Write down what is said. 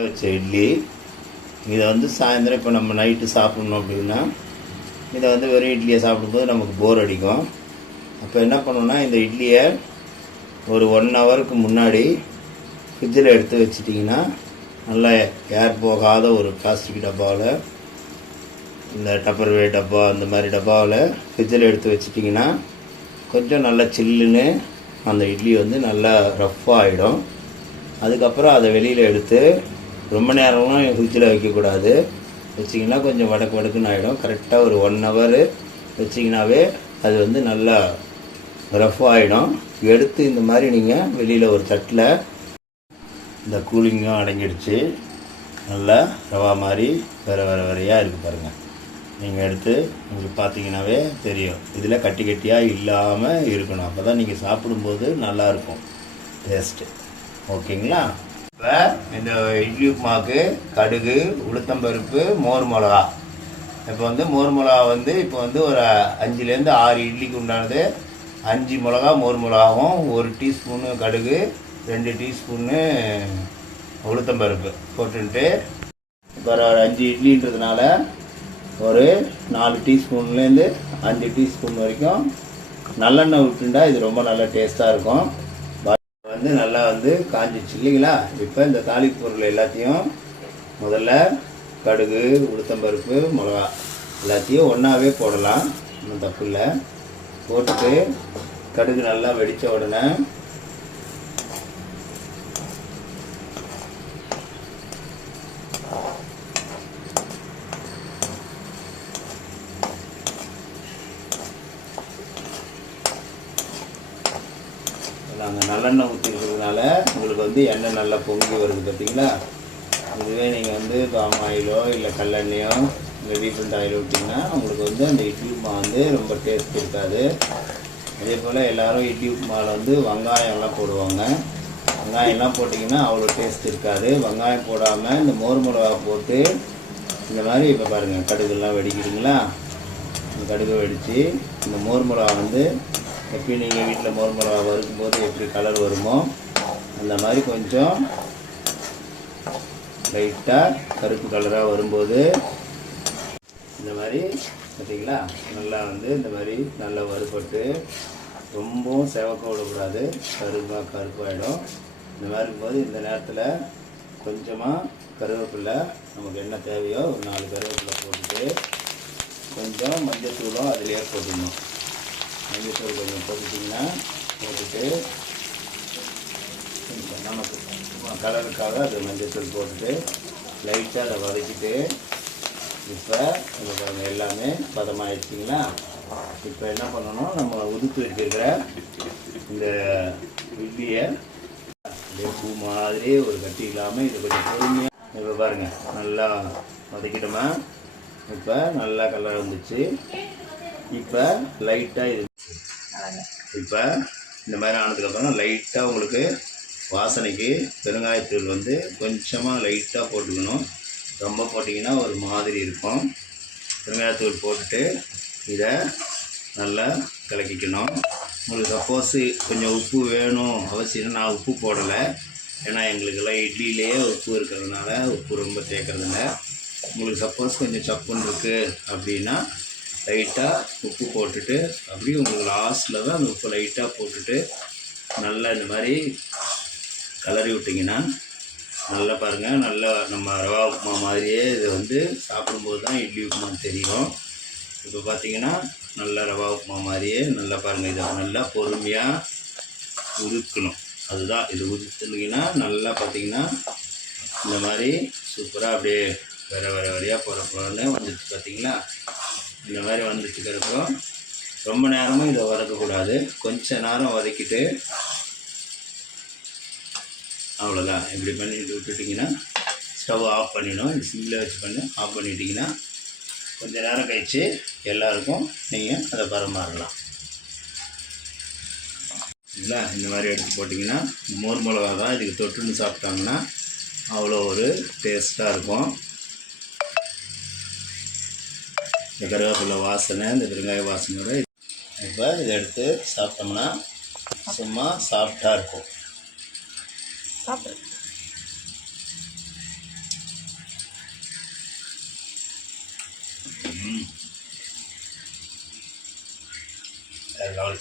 வச்ச இட்லி இதை வந்து சாயந்தரம் இப்போ நம்ம நைட்டு சாப்பிட்ணும் அப்படின்னா இதை வந்து வெறும் இட்லியை சாப்பிடும்போது நமக்கு போர் அடிக்கும். அப்போ என்ன பண்ணணும்னா இந்த இட்லியை ஒரு 1 ஹவருக்கு முன்னாடி ஃப்ரிட்ஜில் எடுத்து வச்சிட்டிங்கன்னா நல்லா ஏர் போகாத ஒரு பிளாஸ்டிக் டப்பாவில், இந்த டப்பர்வே டப்பா அந்த மாதிரி டப்பாவில் ஃப்ரிட்ஜில் எடுத்து வச்சிட்டிங்கன்னா கொஞ்சம் நல்லா சில்லுன்னு அந்த இட்லி வந்து நல்லா ரஃப்பாக ஆகிடும். அதுக்கப்புறம் அதை வெளியில் எடுத்து ரொம்ப நேரம்லாம் ஃப்ரிட்ஜில் வைக்கக்கூடாது. வச்சிங்கன்னா கொஞ்சம் வடக்கு வடக்குன்னு ஆகிடும். கரெக்டாக ஒரு 1 ஹவர் வச்சிங்கனாவே அது வந்து நல்லா ரஃப் ஆகிடும். எடுத்து இந்த மாதிரி நீங்கள் வெளியில் ஒரு தட்டில், இந்த கூலிங்கும் அடங்கிடுச்சு, நல்லா ரவா மாதிரி வரையாக இருக்குது பாருங்கள். நீங்கள் எடுத்து உங்களுக்கு பார்த்தீங்கன்னாவே தெரியும். இதில் கட்டி கட்டியாக இல்லாமல் இருக்கணும். அப்போ தான் நீங்கள் சாப்பிடும்போது நல்லாயிருக்கும் டேஸ்ட்டு. ஓகேங்களா? இப்போ இந்த இட்லி உப்புமாவுக்கு கடுகு, உளுத்தம்பருப்பு, மோர் மிளகா. இப்போ வந்து மோர் மிளகா வந்து இப்போ வந்து ஒரு 5லேருந்து 6 இட்லிக்கு உண்டானது 5 மிளகா மோர் மிளகாவும், 1 டீஸ்பூனு கடுகு, 2 டீஸ்பூனு உளுத்தம்பருப்பு போட்டுன்ட்டு, இப்போ ஒரு 5 இட்லின்றதுனால ஒரு 4 டீஸ்பூன்லேருந்து 5 டீஸ்பூன் வரைக்கும் நல்லெண்ணெய் விட்டுண்டா இது ரொம்ப நல்லா டேஸ்ட்டாக இருக்கும். வந்து நல்லா வந்து காஞ்சிச்சு இல்லைங்களா? இப்போ இந்த தாளிப்பு பொருள் எல்லாத்தையும் முதல்ல கடுகு, உளுத்தம்பருப்பு, மிளகா எல்லாத்தையும் ஒன்றாவே போடலாம், ஒன்றும் தப்பு இல்லை. போட்டுட்டு கடுகு நல்லா வெடித்த உடனே அந்த நல்லெண்ணெய் ஊற்றிக்கிறதுனால உங்களுக்கு வந்து எண்ணெய் நல்லா பொங்கி வருது பார்த்தீங்களா? இதுவே நீங்கள் வந்து பாம் ஆயிலோ இல்லை கல்லெண்ணெயோ இல்லை ரீஃபண்ட் ஆயிலோ விட்டிங்கன்னா உங்களுக்கு வந்து அந்த இட்லி உப்புமா வந்து ரொம்ப டேஸ்ட் இருக்காது. அதே போல் எல்லோரும் இட்லி உப்புமாவில் வந்து வெங்காயம்லாம் போடுவாங்க. வெங்காயம்லாம் போட்டிங்கன்னா அவ்வளோ டேஸ்ட் இருக்காது. வெங்காயம் போடாமல் இந்த மோர் மிளகா போட்டு இந்த மாதிரி இப்போ பாருங்கள் கடுகுலாம் வெடிக்கிறீங்களா? இந்த கடுகு வெடித்து இந்த மோர் மிளகா வந்து எப்படி நீங்கள் வீட்டில் மோர் மிளகா வறுக்கும்போது எப்படி கலர் வருமோ அந்த மாதிரி கொஞ்சம் லைட்டாக கருப்பு கலராக வரும்போது இந்த மாதிரி பார்த்தீங்களா நல்லா வந்து இந்த மாதிரி நல்லா வறுபட்டு ரொம்பவும் செவக்க விடக்கூடாது, கருப்பாகிடும். இந்த மாதிரி இருக்கும்போது இந்த நேரத்தில் கொஞ்சமாக கருவேப்பிலை, நமக்கு என்ன தேவையோ ஒரு 4 கருவேப்பிலை போட்டுட்டு கொஞ்சம் மஞ்சள் தூளும் அதிலே போட்டுடணும். மஞ்சள் தூள் கொஞ்சம் போட்டுட்டிங்கன்னா போட்டுட்டு நமக்கு கலருக்காக அது மஞ்சள் தூள் போட்டுட்டு லைட்டாக அதை வதக்கிட்டு இப்போ இந்த பாருங்கள் எல்லாமே பதமாகிடுச்சிங்களா? இப்போ என்ன பண்ணணும், நம்ம உதுத்து வச்சுருக்கிற இந்த இட்லியை அப்படியே பூ மாதிரி ஒரு கட்டி இல்லாமல் இது கொஞ்சம் பொறுமையாக இப்போ பாருங்கள் நல்லா வதக்கிட்டோமா? இப்போ நல்லா கலர் வந்துச்சு. இப்போ லைட்டாக இது இப்போ இந்த மாதிரி ஆனதுக்கப்புறம் லைட்டாக உங்களுக்கு வாசனைக்கு பெருங்காயத்தூள் வந்து கொஞ்சமாக லைட்டாக போட்டுக்கணும். ரொம்ப போட்டிங்கன்னா ஒரு மாதிரி இருக்கும். பெருங்காயத்தூள் போட்டுட்டு இதை நல்லா கலக்கிக்கணும். உங்களுக்கு சப்போஸ் கொஞ்சம் உப்பு வேணும் அவசியம், நான் உப்பு போடலை, ஏன்னா எங்களுக்கெல்லாம் இட்லியிலேயே உப்பு இருக்கிறதுனால உப்பு ரொம்ப சேர்க்கறதில்ல. உங்களுக்கு சப்போஸ் கொஞ்சம் சப்புன்னு இருக்குது அப்படின்னா லைட்டாக உப்பு போட்டுட்டு அப்படியே உங்களுக்கு லாஸ்ட்டில் தான் அந்த உப்பு லைட்டாக போட்டுட்டு நல்லா இந்த மாதிரி கலரி விட்டிங்கன்னா நல்லா பாருங்கள், நல்லா நம்ம ரவா உப்புமா மாதிரியே இது வந்து சாப்பிடும்போது தான் இட்லி உப்புமா தெரியும். இப்போ பார்த்திங்கன்னா நல்லா ரவா உப்புமா மாதிரியே நல்லா பாருங்கள். இதை நல்லா பொறுமையாக உதுக்கணும். அதுதான் இது உதுத்துனீங்கன்னா நல்லா பார்த்திங்கன்னா இந்த மாதிரி சூப்பராக அப்படியே வரையாக போகிறப்போன்னு வந்துச்சு பார்த்திங்களா? இந்த மாதிரி வந்துட்டுக்கிறப்போ ரொம்ப நேரமும் இதை வதக்கக்கூடாது. கொஞ்ச நேரம் வதக்கிட்டு அவ்வளோதான். இப்படி பண்ணிட்டு விட்டுட்டிங்கன்னா ஸ்டவ் ஆஃப் பண்ணிடணும். சிம்மில் வச்சு ஆஃப் பண்ணிட்டிங்கன்னா கொஞ்சம் நேரம் கழித்து எல்லாருக்கும் நீங்கள் அதை பரிமாறலாம். இல்லை இந்த மாதிரி எடுத்து போட்டிங்கன்னா மோர் மிளகா தான் இதுக்கு தொட்டுன்னு சாப்பிட்டாங்கன்னா அவ்வளோ ஒரு டேஸ்ட்டாக இருக்கும். இந்த கருவேப்பிலை வாசனை, இந்த பெருங்காய வாசனையோட இப்போ இதை எடுத்து சாப்பிட்டோம்னா சும்மா சாஃப்டாக இருக்கும். வேறு லெவல்.